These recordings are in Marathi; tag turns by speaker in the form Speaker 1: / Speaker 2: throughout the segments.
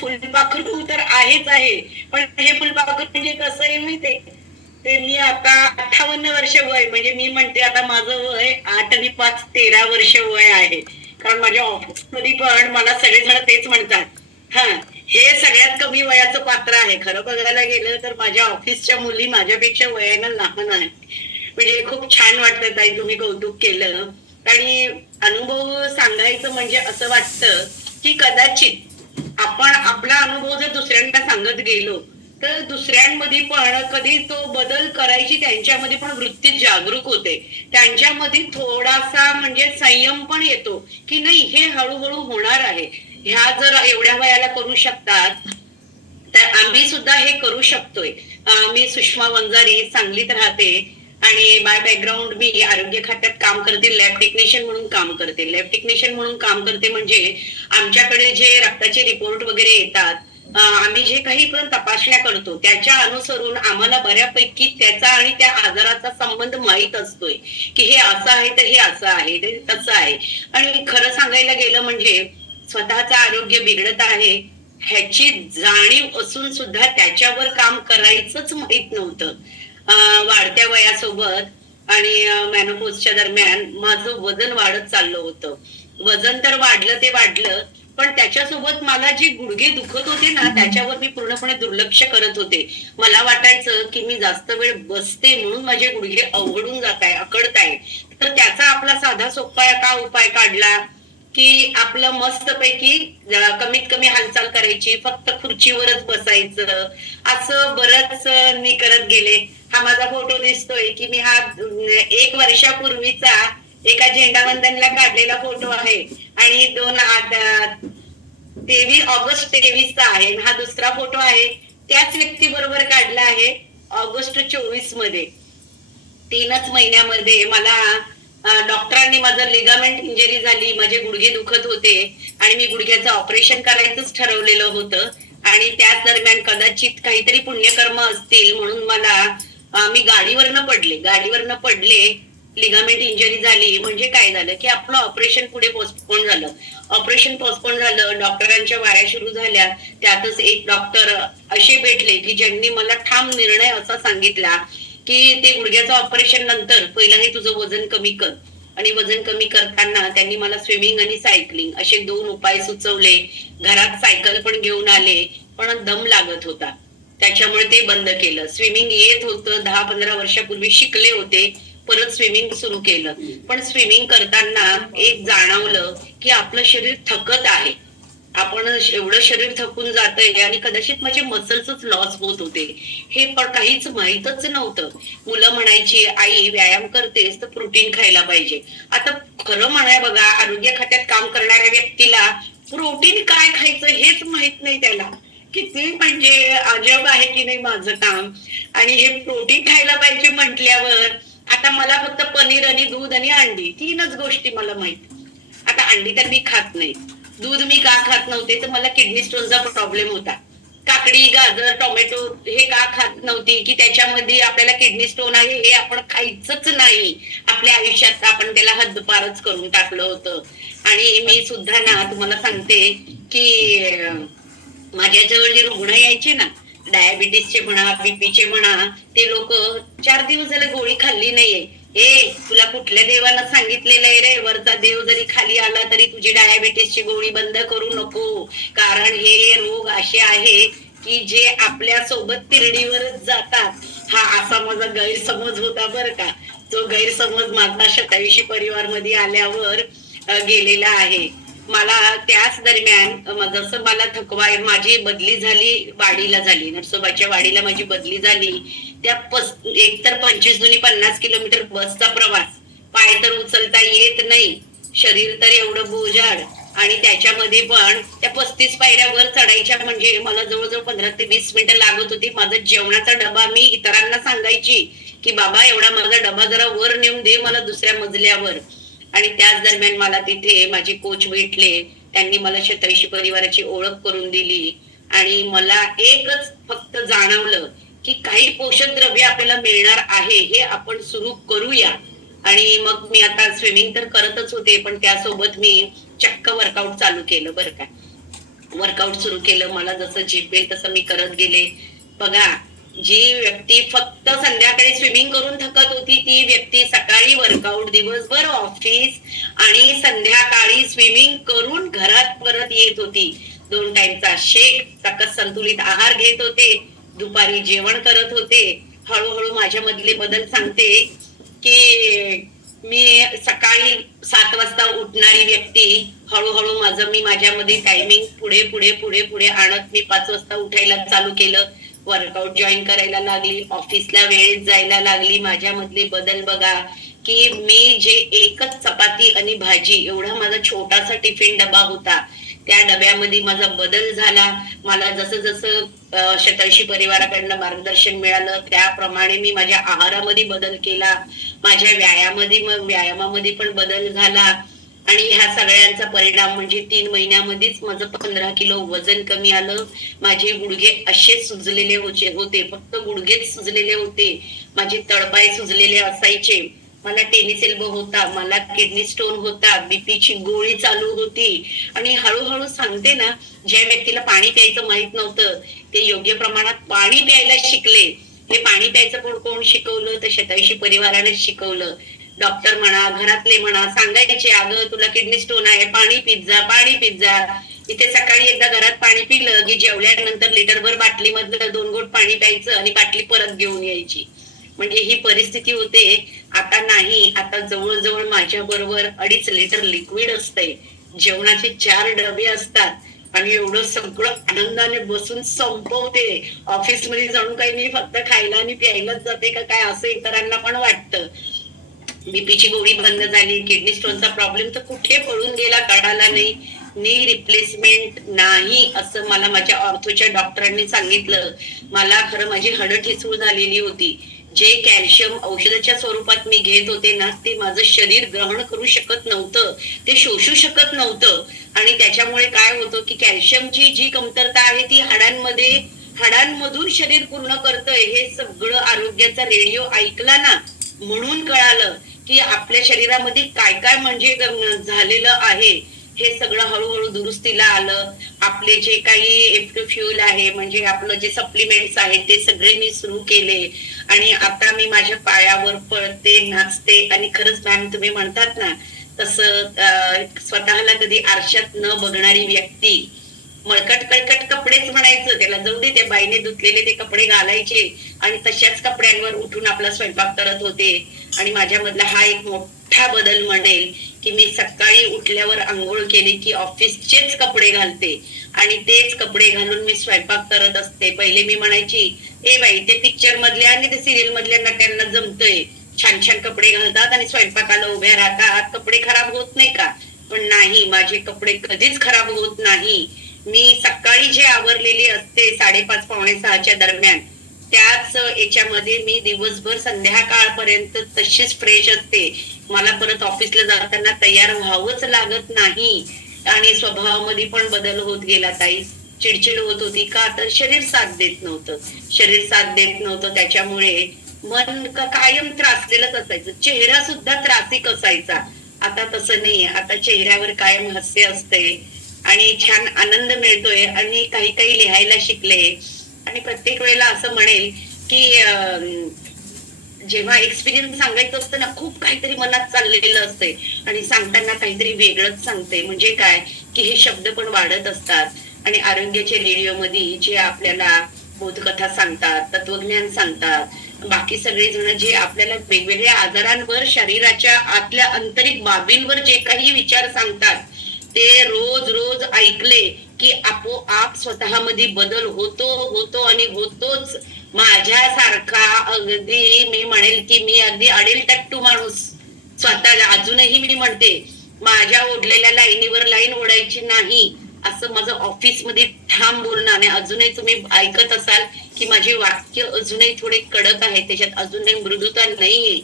Speaker 1: फुलपाखरू तर आहेच आहे. पण हे फुलपाखरू म्हणजे कसं आहे माहितीये? ते मी आता अठ्ठावन्न वर्ष वय म्हणजे मी म्हणते आता माझं वय आठ आणि पाच तेरा वर्ष वय आहे. कारण माझ्या ऑफिसमध्ये पण मला सगळेजण तेच म्हणतात. हा हे सगळ्यात कमी वयाचं पात्र आहे. खरं बघायला गेलं तर माझ्या ऑफिसच्या मुली माझ्यापेक्षा वयानं लहान आहे म्हणजे खूप छान वाटतं ताई तुम्ही कौतुक केलं. आणि अनुभव सांगायचं म्हणजे असं वाटतं की कदाचित आपण आपला अनुभव जर दुसऱ्यांना सांगत गेलो तर दुसऱ्यांमध्ये पण कधी तो बदल करायची त्यांच्यामध्ये पण वृत्ती जागरूक होते. त्यांच्यामध्ये थोडासा म्हणजे संयम पण येतो की नाही हे हळूहळू होणार आहे. ह्या जर एवढ्या वयाला करू शकतात तर आम्ही सुद्धा हे करू शकतोय. मी सुषमा वंजारी सांगलीत राहते. आणि बाय बॅकग्राऊंड मी आरोग्य खात्यात काम करते लॅब टेक्निशियन म्हणून काम करते. लॅब टेक्निशियन म्हणून काम करते म्हणजे आमच्याकडे जे रक्ताचे रिपोर्ट वगैरे येतात आम्ही जे काही पण तपासण्या करतो त्याच्या अनुसरून आम्हाला बऱ्यापैकी त्याचा आणि त्या आजाराचा संबंध माहीत असतोय की हे असं आहे तर हे असं आहे ते तसं आहे. आणि खरं सांगायला गेलं म्हणजे स्वतःचं आरोग्य बिघडत आहे ह्याची जाणीव असून सुद्धा त्याच्यावर काम करायचंच माहीत नव्हतं. वाढत्या वयासोबत आणि मॅनोपोजच्या दरम्यान माझं वजन वाढत चाललं होतं. वजन तर वाढलं ते वाढलं पण त्याच्यासोबत मला जे गुडघे दुखत होते ना त्याच्यावर मी पूर्णपणे दुर्लक्ष करत होते. मला वाटायचं की मी जास्त वेळ बसते म्हणून माझे गुडघे अवघडून जात आहे अकडत आहे तर त्याचा आपला साधा सोपा का उपाय काढला? की आपलं मस्तपैकी कमीत कमी हालचाल करायची फक्त खुर्चीवरच बसायचं असं बरंच मी करत गेले. हा माझा फोटो दिसतोय की मी हा एक वर्षापूर्वीचा एका झेंडावंदनला काढलेला फोटो आहे. आणि दोन तेवीस ऑगस्ट तेवीसचा आहे. हा दुसरा फोटो आहे. त्याच व्यक्ती बरोबर काढला आहे ऑगस्ट चोवीसमध्ये तीनच महिन्यामध्ये मला डॉक्टरांनी माझं लिगामेंट इंजरी झाली माझे गुडघे दुखत होते आणि मी गुडघ्याचं ऑपरेशन करायचंच ठरवलेलं होतं. आणि त्याच दरम्यान कदाचित काहीतरी पुण्यकर्म असतील म्हणून मला मी गाडीवरनं पडले. गाडीवरनं पडले लिगामेंट इंजरी झाली. म्हणजे काय झालं की आपलं ऑपरेशन पुढे पोस्टपोन झालं. ऑपरेशन पोस्टपोन झालं डॉक्टरांच्या वाऱ्या सुरू झाल्या. त्यातच एक डॉक्टर असे भेटले की ज्यांनी मला ठाम निर्णय असा सांगितला की ते गुडघ्याचं ऑपरेशन नंतर पहिलं हे तुझं वजन कमी कर. आणि वजन कमी करताना त्यांनी मला स्विमिंग आणि सायकलिंग असे दोन उपाय सुचवले. घरात सायकल पण घेऊन आले पण दम लागत होता. त्याच्यामुळे ते बंद केलं. स्विमिंग येत होतं दहा पंधरा वर्षापूर्वी शिकले होते परत स्विमिंग सुरू केलं. पण स्विमिंग करताना एक जाणवलं की आपलं शरीर थकत आहे. आपण एवढं शरीर थकून जातंय आणि कदाचित माझे मसल्सच लॉस होत होते. हे पण काहीच माहीतच नव्हतं. मुलं म्हणायची आई व्यायाम करतेस तर प्रोटीन खायला पाहिजे. आता खरं म्हणाय बघा आरोग्य खात्यात काम करणाऱ्या व्यक्तीला प्रोटीन काय खायचं हेच माहीत नाही त्याला. किती म्हणजे अजब आहे की नाही माझं काम. आणि हे प्रोटीन खायला पाहिजे म्हटल्यावर आता मला फक्त पनीर आणि दूध आणि अंडी तीनच गोष्टी मला माहीत. आता अंडी तर मी खात नाही. दूध मी का खात नव्हते? तर मला किडनी स्टोनचा प्रॉब्लेम होता. काकडी गाजर टोमॅटो हे का खात नव्हती? की त्याच्यामध्ये आपल्याला किडनी स्टोन आहे हे आपण खायचंच नाही. आपल्या आयुष्यात आपण त्याला हद्दपारच करून टाकलं होतं. आणि मी सुद्धा ना तुम्हाला सांगते की माझ्या माझ्याजवळ जे रुग्ण यायचे ना डायबिटीसचे म्हणा बीपीचे म्हणा ते लोक चार दिवस झाले गोळी खाल्ली नाहीये. ए तुला कुठल्या देवानं सांगितलेलं आहे रे? वरचा देव जरी खाली आला तरी तुझी डायबिटीसची गोळी बंद करू नको. कारण हे रोग असे आहे की जे आपल्यासोबत तिरडीवरच जातात. हा असा माझा गैरसमज होता बर का. तो गैरसमज माझा शतायुषी परिवारमध्ये आल्यावर गेलेला आहे. मला त्याच दरम्यान जसं मला थकवा माझी बदली झाली वाडीला झाली नरसोबाच्या वाडीला माझी बदली झाली त्या पस एक तर पंचवीस जुनी पन्नास किलोमीटर बसचा प्रवास. पाय तर उचलता येत नाही. शरीर तर एवढं बोजाड. आणि त्याच्यामध्ये पण त्या पस्तीस पायऱ्या वर चढायच्या म्हणजे मला जवळजवळ पंधरा ते वीस मिनिटं लागत होती. माझा जेवणाचा डबा मी इतरांना सांगायची की बाबा एवढा माझा डबा जरा वर नेऊन दे मला दुसऱ्या मजल्यावर. आणि त्याच दरम्यान मला तिथे माझे कोच भेटले. त्यांनी मला शतायुषी परिवाराची ओळख करून दिली. आणि मला एकच फक्त जाणवलं की काही पोषक द्रव्य आपल्याला मिळणार आहे हे आपण सुरू करूया. आणि मग मी आता स्विमिंग तर करतच होते पण त्यासोबत मी चक्क वर्कआउट चालू केलं बरं का. वर्कआउट सुरू केलं. मला जसं झेपेल तसं मी करत गेले. बघा जी व्यक्ती फक्त संध्याकाळी स्विमिंग करून थकत होती ती व्यक्ती सकाळी वर्कआउट दिवसभर ऑफिस आणि संध्याकाळी स्विमिंग करून घरात परत येत होती. दोन टाइमचा शेक सकस संतुलित आहार घेत होते दुपारी जेवण करत होते. हळूहळू माझ्या मधले बदल सांगते की मी सकाळी सात वाजता उठणारी व्यक्ती हळूहळू माझं मी माझ्यामध्ये टायमिंग पुढे पुढे पुढे पुढे आणत मी पाच वाजता उठायला चालू केलं. वर्कआउट जॉईन करायला लागली ऑफिसला वेळेत जायला लागली माझ्यामधले बदल बघा की मी जे एकच चपाती आणि भाजी एवढा माझा छोटासा टिफिन डबा होता त्या डब्यामध्ये माझा बदल झाला. मला जसं जसं शतर्षी परिवाराकडनं मार्गदर्शन मिळालं त्याप्रमाणे मी माझ्या आहारामध्ये बदल केला. माझ्या व्यायामामध्ये व्यायामामध्ये पण बदल झाला. आणि ह्या सगळ्यांचा परिणाम म्हणजे तीन महिन्यामध्येच माझं पंधरा किलो वजन कमी आलं. माझे गुडघे असे सुजलेले होते होते फक्त गुडघेच सुजलेले होते. माझे तळपाय सुजलेले असायचे. मला टेनिस एल्बो होता मला किडनी स्टोन होता बीपीची गोळी चालू होती. आणि हळूहळू सांगते ना ज्या व्यक्तीला पाणी प्यायचं माहीत नव्हतं ते योग्य प्रमाणात पाणी प्यायला शिकले. हे पाणी प्यायचं कोण कोण शिकवलं? तर शतायुषी परिवाराने शिकवलं. डॉक्टर म्हणा घरातले म्हणा सांगायचे अगं तुला किडनी स्टोन आहे पाणी पिझ्झा पाणी पिझ्झा इथे सकाळी एकदा घरात पाणी पिलं की जेवल्यानंतर लिटरभर बाटलीमधलं दोन घोट पाणी प्यायचं आणि बाटली परत घेऊन यायची. म्हणजे ही परिस्थिती होते. आता नाही. आता जवळजवळ माझ्या बरोबर अडीच लिटर लिक्विड असतंय. जेवणाचे चार डबे असतात. आणि एवढं सगळं आनंदाने बसून संपवते. ऑफिसमध्ये जाऊन काही मी फक्त खायला आणि प्यायलाच जाते का काय असं इतरांना पण वाटतं. बीपीची गोळी बंद झाली किडनी स्टोनचा प्रॉब्लेम तर कुठे पळून गेला कळाला नाही. नी रिप्लेसमेंट नाही असं मला माझ्या ऑर्थोच्या डॉक्टरांनी सांगितलं. मला खरं माझी हड ठिसूळ झालेली होती. जे कॅल्शियम औषधाच्या स्वरूपात मी घेत होते ना ते माझं शरीर ग्रहण करू शकत नव्हतं. ते शोषू शकत नव्हतं. आणि त्याच्यामुळे काय होतं की कॅल्शियमची जी कमतरता आहे ती हाडांमध्ये हाडांमधून शरीर पूर्ण करतंय. हे सगळं आरोग्याचा रेडिओ ऐकला ना म्हणून कळालं. की आपल्या शरीरामध्ये काय काय म्हणजे झालेलं आहे हे सगळं हळूहळू दुरुस्तीला आलं. आपले जे काही फ्युल आहे म्हणजे आपलं जे सप्लिमेंट्स आहेत ते सगळे मी सुरू केले. आणि आता मी माझ्या पायावर पळते नाचते आणि खरंच मॅम तुम्ही म्हणतात ना तसं स्वतःला कधी आरशात न बघणारी व्यक्ती मळकट कळकट कपडेच म्हणायचं. त्याला जाऊ दे त्या बाईने धुतलेले ते कपडे घालायचे आणि तशाच कपड्यांवर उठून आपला स्वयंपाक करत होते. आणि माझ्यामधला हा एक मोठा बदल म्हणेल की मी सकाळी उठल्यावर आंघोळ केली की ऑफिसचेच कपडे घालते. आणि तेच कपडे घालून मी स्वयंपाक करत असते. पहिले मी म्हणायची ए बाई ते पिक्चर मधल्या आणि ते सिरियल मधल्या नट्यांना जमतय. छान छान कपडे घालतात आणि स्वयंपाकाला उभ्या राहतात. कपडे खराब होत नाही का? पण नाही माझे कपडे कधीच खराब होत नाही. मी सकाळी जे आवरलेली असते साडेपाच पावणे सहाच्या दरम्यान त्याच याच्यामध्ये मी दिवसभर संध्याकाळपर्यंत तशीच फ्रेश असते. मला परत ऑफिसला जाताना तयार व्हावंच लागत नाही. आणि स्वभावामध्ये पण बदल होत गेला ताई. चिडचिड होत होती. का तर शरीर साथ देत नव्हतं. शरीर साथ देत नव्हतं. त्याच्यामुळे मन का कायम त्रासलेलंच असायचं. चेहरा सुद्धा त्रासिक असायचा. आता तसं नाहीये. आता चेहऱ्यावर कायम हास्य असते आणि छान आनंद मिळतोय. आणि काही काही लिहायला शिकले. आणि प्रत्येक वेळेला असं म्हणेल की जेव्हा एक्सपिरियन्स सांगायचं असतं ना खूप काहीतरी मनात चाललेलं असते आणि सांगताना काहीतरी वेगळंच सांगते म्हणजे काय? की हे शब्द पण वाढत असतात. आणि आरोग्याच्या रेडिओ मध्ये जे आपल्याला बोधकथा सांगतात तत्वज्ञान सांगतात बाकी सगळे जण जे आपल्याला वेगवेगळ्या आजारांवर शरीराच्या आतल्या आंतरिक बाबींवर जे काही विचार सांगतात ते रोज रोज ऐकले की आपोआप स्वतःमध्ये बदल होतो होतो आणि होतोच. माझ्यासारखा अगदी मी म्हणेल की मी अगदी अडेल टट्टू माणूस. स्वतःला अजूनही मी म्हणते माझ्या ओढलेल्या लाईनीवर लाईन ओढायची नाही असं माझं ऑफिसमध्ये ठाम बोलणं आणि अजूनही तुम्ही ऐकत असाल की माझे वाक्य अजूनही थोडे कडक आहे त्याच्यात अजूनही मृदुता नाहीये.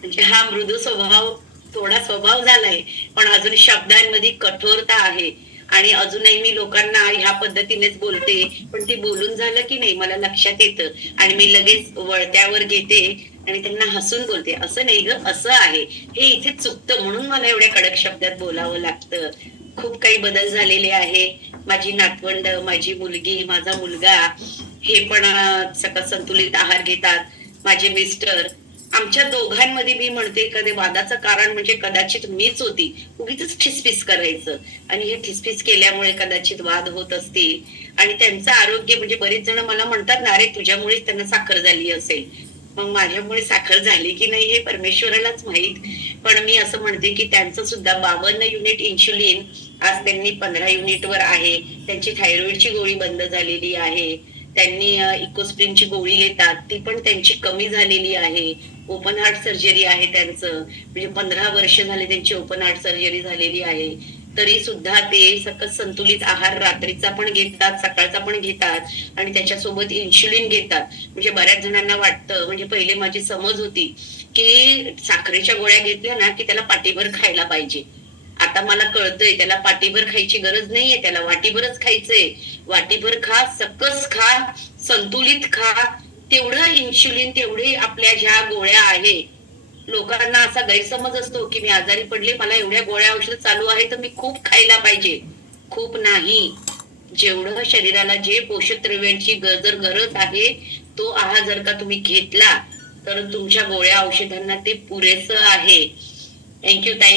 Speaker 1: म्हणजे हा मृदू स्वभाव थोडा स्वभाव झालाय पण अजून शब्दांमध्ये कठोरता आहे. आणि अजूनही मी लोकांना ह्या पद्धतीनेच बोलते पण ते बोलून झालं की नाही मला लक्षात येतं. आणि मी लगेच वळत्यावर घेते आणि त्यांना हसून बोलते. असं नाही ग असं आहे. हे इथे चुकतं म्हणून मला एवढ्या कडक शब्दात बोलावं लागतं. खूप काही बदल झालेले आहे. माझी नातवंड माझी मुलगी माझा मुलगा हे पण सकस संतुलित आहार घेतात. माझे मिस्टर आमच्या दोघांमध्ये मी म्हणते कधी वादाचं कारण म्हणजे कदाचित मीच होती. उगीच ठिसफिस करायचं. आणि हे ठिसफिस केल्यामुळे कदाचित वाद होत असतील. आणि त्यांचं आरोग्य म्हणजे बरेच जण मला म्हणतात ना अरे तुझ्यामुळेच त्यांना साखर झाली असेल. मग माझ्यामुळे साखर झाली की नाही हे परमेश्वरालाच माहीत. पण मी असं म्हणते की त्यांचं सुद्धा बावन्न युनिट इन्शुलिन आज त्यांनी पंधरा युनिटवर आहे. त्यांची थायरॉइडची गोळी बंद झालेली आहे. त्यांनी इकोस्प्रिनची गोळी घेतात. ती पण त्यांची कमी झालेली आहे. ओपन हार्ट सर्जरी आहे त्यांचं. म्हणजे पंधरा वर्ष झाले त्यांची ओपन हार्ट सर्जरी झालेली आहे. तरी सुद्धा ते सकस संतुलित आहार रात्रीचा पण घेतात सकाळचा पण घेतात आणि त्याच्यासोबत इन्शुलिन घेतात. म्हणजे बऱ्याच जणांना वाटतं म्हणजे पहिले माझी समज होती की साखरेच्या गोळ्या घेतल्या ना की त्याला पाठीभर खायला पाहिजे. आता मला कळतंय त्याला पाठीभर खायची गरज नाहीये त्याला वाटीभरच खायचंय. वाटीभर खा सकस खा संतुलित खा. तेवढं इन्शुलिन तेवढे आपल्या ज्या गोळ्या आहे लोकांना असा गैरसमज असतो की मी आजारी पडले मला एवढ्या गोळ्या औषध चालू आहे तर मी खूप खायला पाहिजे. खूप नाही. जेवढं शरीराला जे पोषक द्रव्यांची जर गरज आहे तो आहार जर का तुम्ही घेतला तर तुमच्या गोळ्या औषधांना ते पुरेसं आहे. थँक्यू ताई.